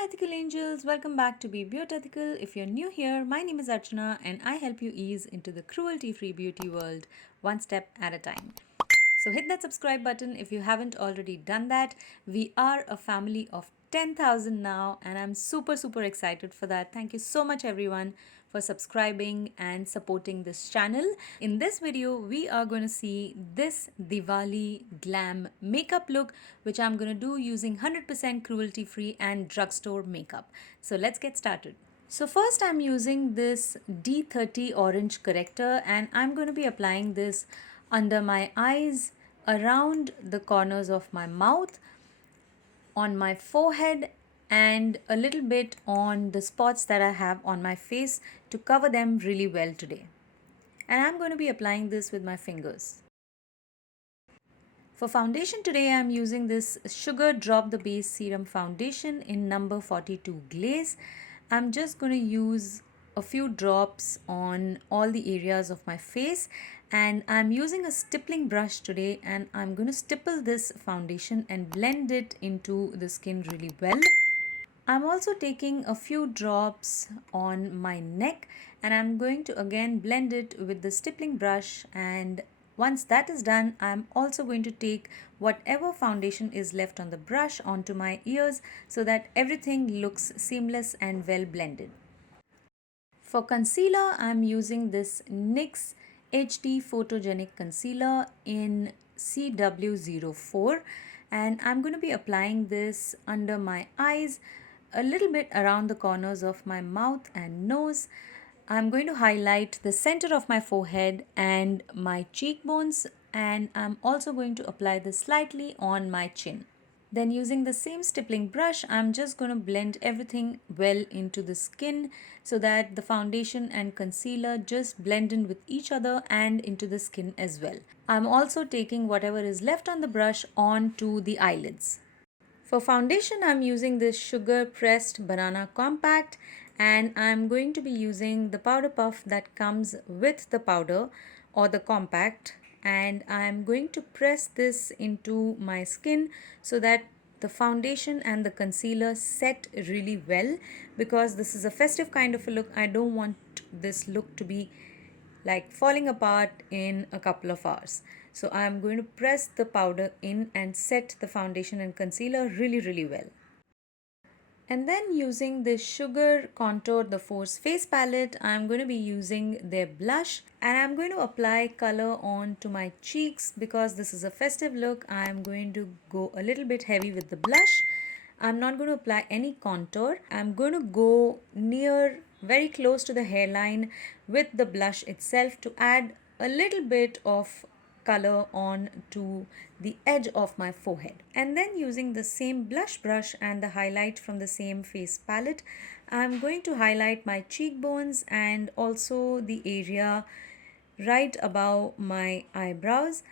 my ethical angels, welcome back to Be Beautiful. If you're new here, my name is Archana and I help you ease into the cruelty-free beauty world one step at a time. So hit that subscribe button if you haven't already done that. We are a family of 10,000 now and I'm super excited for that. Thank you so much everyone for subscribing and supporting this channel. In this video, we are going to see this Diwali Glam makeup look, which I'm going to do using 100% cruelty free and drugstore makeup. So let's get started. So first I'm using this D30 orange corrector and I'm going to be applying this under my eyes, around the corners of my mouth, on my forehead and a little bit on the spots that I have on my face to cover them really well today. And I'm going to be applying this with my fingers. For foundation today, I'm using this Sugar Drop the Base Serum Foundation in number 42 Glaze. I'm just going to use a few drops on all the areas of my face and I'm using a stippling brush today and I'm going to stipple this foundation and blend it into the skin really well. I'm also taking a few drops on my neck and I'm going to again blend it with the stippling brush, and once that is done, I'm also going to take whatever foundation is left on the brush onto my ears so that everything looks seamless and well blended. For concealer, I'm using this NYX HD Photogenic Concealer in CW04 and I'm going to be applying this under my eyes, a little bit around the corners of my mouth and nose. I'm going to highlight the center of my forehead and my cheekbones, and I'm also going to apply this slightly on my chin. Then using the same stippling brush, I'm just going to blend everything well into the skin so that the foundation and concealer just blend in with each other and into the skin as well. I'm also taking whatever is left on the brush onto the eyelids. For foundation, I'm using this Sugar Pressed Banana Compact and I'm going to be using the powder puff that comes with the powder or the compact, and I'm going to press this into my skin so that the foundation and the concealer set really well, because this is a festive kind of a look. I don't want this look to be like falling apart in a couple of hours. So I'm going to press the powder in and set the foundation and concealer really well. And then using this Sugar Contour the Force Face Palette, I'm going to be using their blush and I'm going to apply color onto my cheeks. Because this is a festive look, I'm going to go a little bit heavy with the blush. I'm not going to apply any contour. I'm going to go very close to the hairline with the blush itself to add a little bit of color on to the edge of my forehead. And then using the same blush brush and the highlight from the same face palette, I'm going to highlight my cheekbones and also the area right above my eyebrows.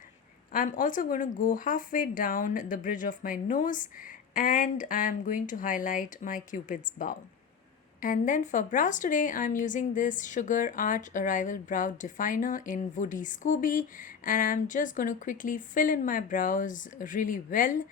I'm also going to go halfway down the bridge of my nose and I'm going to highlight my cupid's bow. And then for brows today, I'm using this Sugar Arch Arrival Brow Definer in Woody Scooby, and I'm just going to quickly fill in my brows really well.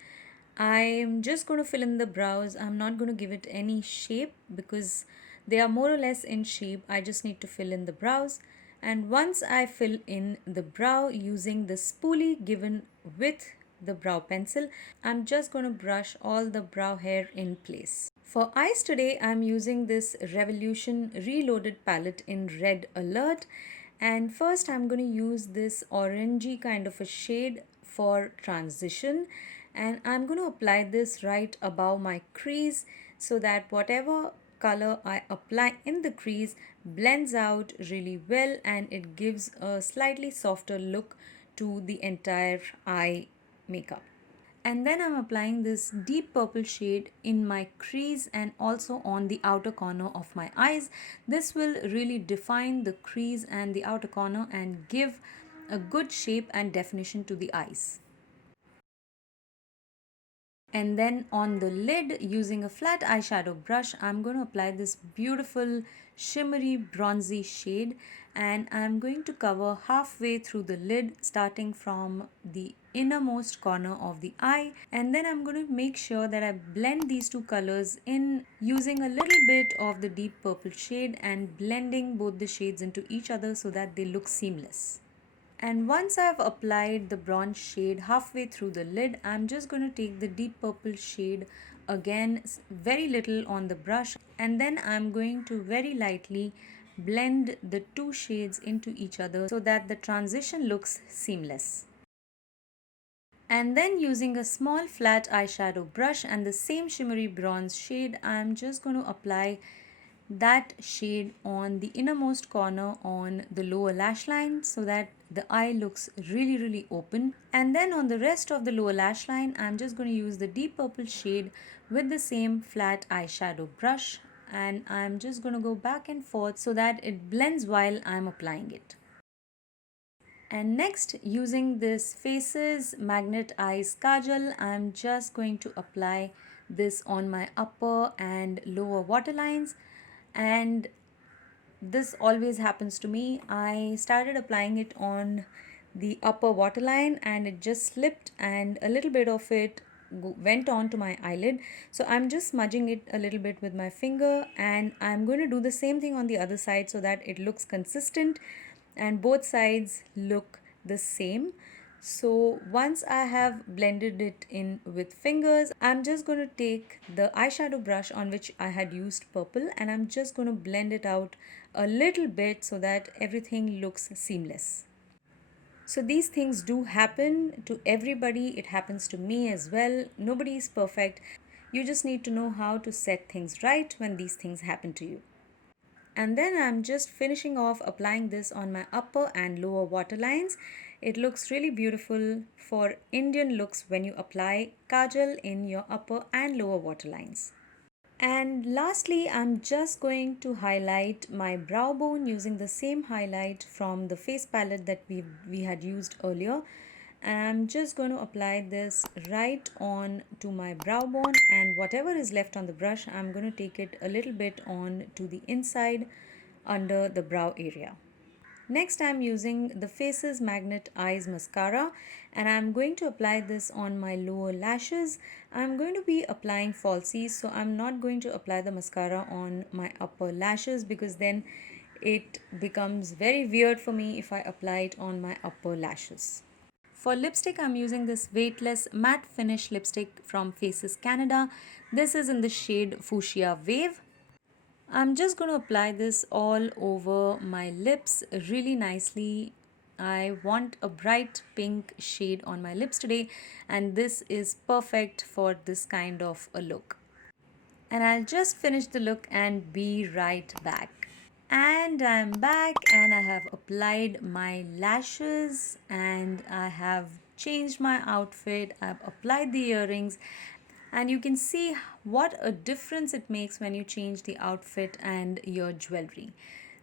I'm just going to fill in the brows. I'm not going to give it any shape because they are more or less in shape. I just need to fill in the brows. And once I fill in the brow using the spoolie given with the brow pencil, I'm just going to brush all the brow hair in place. For eyes today, I'm using this Revolution Reloaded palette in Red Alert, and first I'm going to use this orangey kind of a shade for transition, and I'm going to apply this right above my crease so that whatever color I apply in the crease blends out really well and it gives a slightly softer look to the entire eye makeup. And then I'm applying this deep purple shade in my crease and also on the outer corner of my eyes. This will really define the crease and the outer corner and give a good shape and definition to the eyes. And then on the lid, using a flat eyeshadow brush, I'm going to apply this beautiful shimmery bronzy shade, and I'm going to cover halfway through the lid starting from the innermost corner of the eye, and then I'm going to make sure that I blend these two colors in using a little bit of the deep purple shade and blending both the shades into each other so that they look seamless. And once I've applied the bronze shade halfway through the lid, I'm just going to take the deep purple shade again, very little on the brush, and then I'm going to very lightly blend the two shades into each other so that the transition looks seamless. And then using a small flat eyeshadow brush and the same shimmery bronze shade, I'm just going to apply that shade on the innermost corner on the lower lash line so that the eye looks really open. And then on the rest of the lower lash line, I'm just going to use the deep purple shade with the same flat eyeshadow brush, and I'm just going to go back and forth so that it blends while I'm applying it. And next, using this Faces Magnet Eyes Kajal, I'm just going to apply this on my upper and lower waterlines. And this always happens to me. I started applying it on the upper waterline and it just slipped and a little bit of it went on to my eyelid. So I'm just smudging it a little bit with my finger, and I'm going to do the same thing on the other side so that it looks consistent and both sides look the same. So once I have blended it in with fingers, I'm just going to take the eyeshadow brush on which I had used purple, and I'm just going to blend it out a little bit so that everything looks seamless. So these things do happen to everybody. It happens to me as well. Nobody is perfect. You just need to know how to set things right when these things happen to you. And then I'm just finishing off applying this on my upper and lower waterlines. It looks really beautiful for Indian looks when you apply kajal in your upper and lower waterlines. And lastly, I'm just going to highlight my brow bone using the same highlight from the face palette that we had used earlier. I'm just going to apply this right on to my brow bone, and whatever is left on the brush, I'm going to take it a little bit on to the inside under the brow area. Next, I'm using the Faces Magnet Eyes Mascara, and I'm going to apply this on my lower lashes. I'm going to be applying falsies, so I'm not going to apply the mascara on my upper lashes because then it becomes very weird for me if I apply it on my upper lashes. For lipstick, I'm using this weightless matte finish lipstick from Faces Canada. This is in the shade Fuchsia Wave. I'm just going to apply this all over my lips really nicely. I want a bright pink shade on my lips today, and this is perfect for this kind of a look. And I'll just finish the look and be right back. And I'm back, and I have applied my lashes and I have changed my outfit. I've applied the earrings, and you can see what a difference it makes when you change the outfit and your jewelry.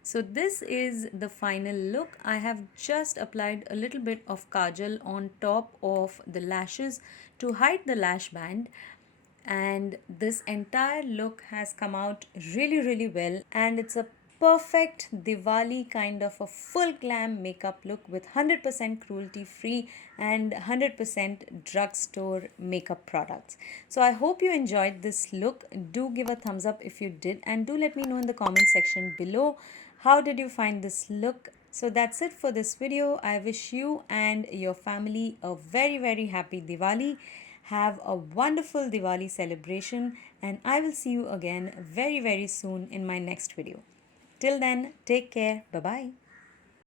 So this is the final look. I have just applied a little bit of kajal on top of the lashes to hide the lash band, and this entire look has come out really well, and it's a perfect Diwali kind of a full glam makeup look with 100% cruelty free and 100% drugstore makeup products. So I hope you enjoyed this look. Do give a thumbs up if you did, and do let me know in the comment section below how did you find this look. So that's it for this video. I wish you and your family a very happy Diwali. Have a wonderful Diwali celebration, and I will see you again very soon in my next video. Till then, take care. Bye bye.